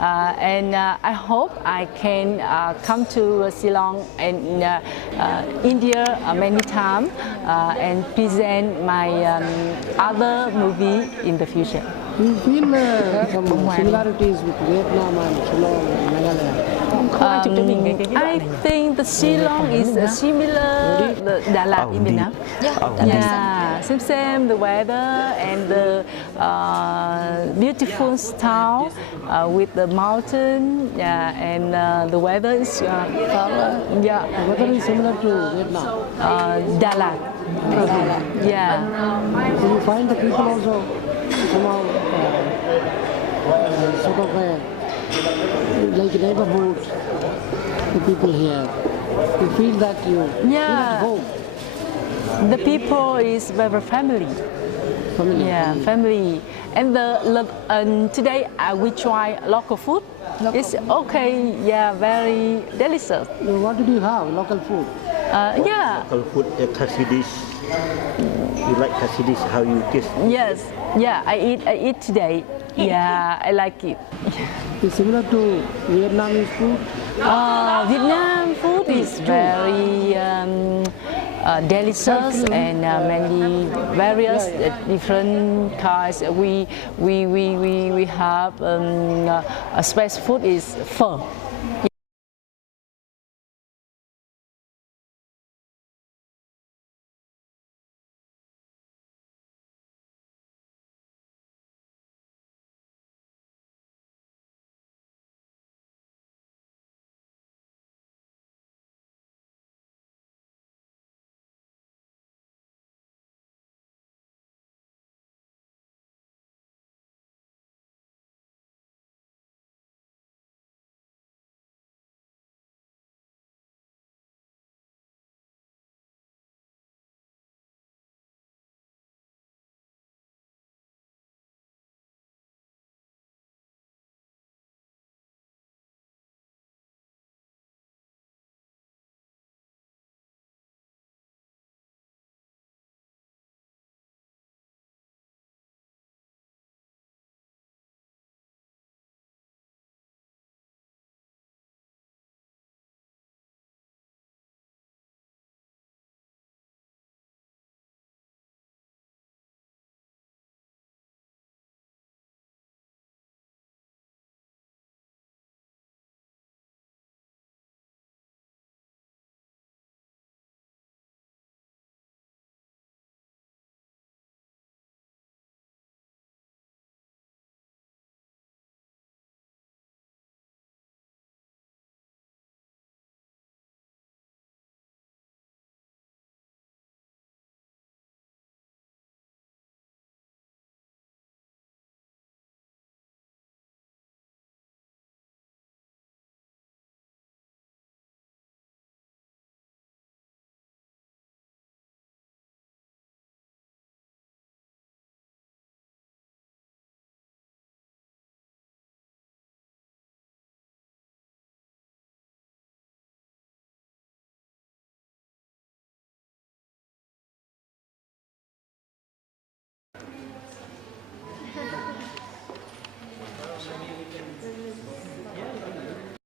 and I hope I can come to Shillong and India many times and present my other movie in the future. Do you feel some similarities with Vietnam and Shillong and Meghalaya? I think the Shillong is similar to Đà Lạt in Vietnam. Yeah, same the weather and the beautiful town with the mountain. Yeah, and the weather is The weather is similar to Vietnam. Đà Lạt. Yeah. Do you find the people also somehow sort of like neighborhood, the people here? You feel that you feel at home? The people is very family. Yeah, family. And today we try local food. It's okay. Yeah, very delicious. What did you have? Local food? Yeah. Local food, khasi dish. You like khasi dish? How you taste? Yes. Yeah, I eat today. Yeah, I like it. It's similar to Vietnamese food? Vietnam food is very delicious and many various different kinds. We have a special food is pho.